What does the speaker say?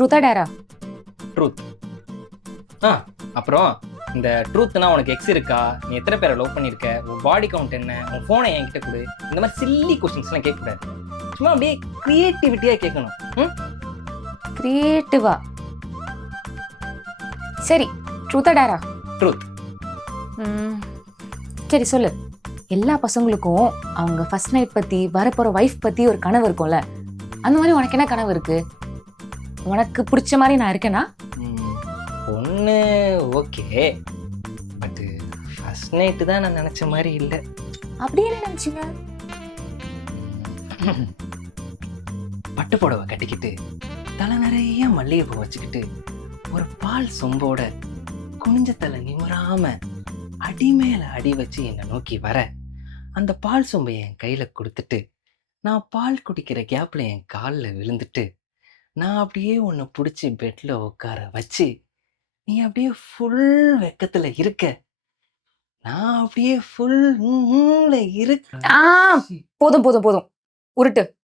ட்ரூத்தா டேரா? Truth. அப்புறம் இந்த ட்ரூத்னா உனக்கு எக்ஸ் இருக்கா, நீ எத்தனை பேரை லவ் பண்ணியிருக்க, உன் பாடி கவுண்ட் என்ன, உன் ஃபோனை என்கிட்ட கொடு, இந்த மாதிரி சில்லி கொஸ்டின்ஸ்லாம் கேட்கக்கூடாது. சும்மா அப்படியே கிரியேட்டிவிட்டியாக கேட்கணும். கிரியேட்டிவா? சரி, ட்ரூத்தா டேரா? ட்ரூத். சரி சொல்லு. எல்லா பசங்களுக்கும் அவங்க ஃபர்ஸ்ட் நைட் பத்தி, வரப்போற வைஃப் பத்தி ஒரு கனவு இருக்கும்ல, அந்த மாதிரி உனக்கு என்ன கனவு இருக்கு? உனக்கு பிடிச்ச மாதிரி நான் இருக்கேனா? ஒன்று ஓகே, பட் ஃபர்ஸ்ட் நைட்டு தான் நான் நினச்ச மாதிரி இல்லை. அப்படி என்ன நினைச்சீங்க? பட்டு புடவை கட்டிக்கிட்டு, தலை நிறைய மல்லிகைப்பூ வச்சுக்கிட்டு, ஒரு பால் சொம்போட குனிஞ்ச தலை நிமிராம அடி மேல அடி வச்சு என்னை நோக்கி வர, அந்த பால் சொம்பை என் கையில கொடுத்துட்டு, நான் பால் குடிக்கிற கேப்ல என் காலில் விழுந்துட்டு, நான் அப்படியே உன்னை பிடிச்சி பெட்ல உட்கார வச்சு, நீ அப்படியே ஃபுல் வெக்கத்துல இருக்க, நான் அப்படியே ஃபுல் இருக்க. போதும் போதும் போதும், உருட்டு.